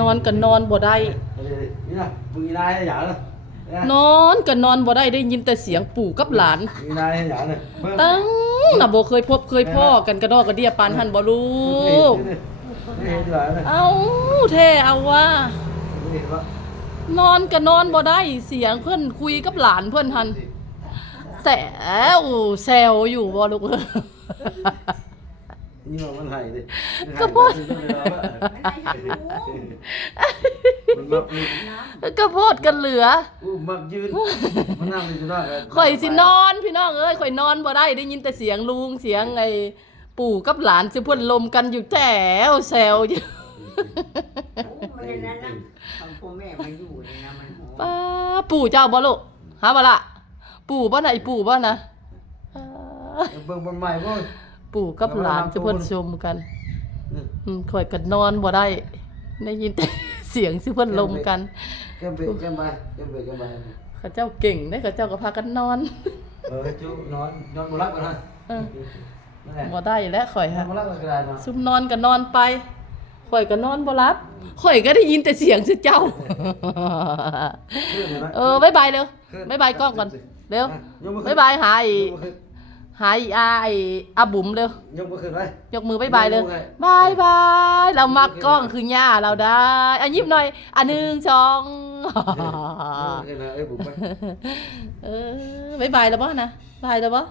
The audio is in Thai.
นอนก็นอนบ่ได้นี่นะมึงอีนายให้หยาเลยนอนก็นอนบ่ได้ได้ยินแต่เสียงปู่กับหลาน อีนายให้หยาเลย ตั้งน่ะบ่เคยพบเคยพ่อกันกระดอกกระเดียปานหันบ่ลูกเอ้าแท้เอาว่านอนก็นอนบ่ได้เสียงเพิ่นคุยกับหลานเพิ่นหันแซวอยู่บ่ลูก นี่มันไหลดิ ก็พดก็โพดกันเหลือ มักยืนมันนั่งอยู่ได้ ข่อยสินอนพี่น้องเอ้ยข่อยนอนบ่ได้ได้ยินแต่เสียงลุงเสียงไอ้ปู่กับหลานสิเพิ่นลมกันอยู่แจ๋วแซวอยู่ มันนั่นนะพ่อแม่มาอยู่เนี่ยนะมัน ป้าปู่เจ้าบ่ลูกหาบ่ล่ะปู่บ่น่ะไอ้ปู่บ่น่ะ เบิ่งบนใหม่บ่ ปู่กับหลานสิเพิ่นชมกันข่อยก็นอนบ่ได้ได้ยินแต่เสียงสิเพิ่นลมกัน แก้มไปแก้มไปแก้มไปแก้มไป เขาเจ้าเก่งเด้เขาเจ้าก็พากันนอน จุนอนบ่รับกันฮะ บ่ได้แล้วข่อยฮะ บ่รับกันก็ได้เนาะ ซุมนอนก็นอนไปข่อยก็นอนบ่หลับข่อยก็ได้ยินแต่เสียงสิเจ้า บ๊ายบายเร็วบ๊ายบายกล้องก่อนเร็วบ๊ายบายหาไอ้อาบุ๋มเร็วย กมือขึ้นไว้ ยกมือบ๊ายบายเลยบายบายเรามักกล้องคือย่าเราได้อ่ะยิ้มหน่อยอ่ะ1 2 ขึ้นนะบุ๋มไป บ๊ายบายแล้วบ่นะบายแล้วบ่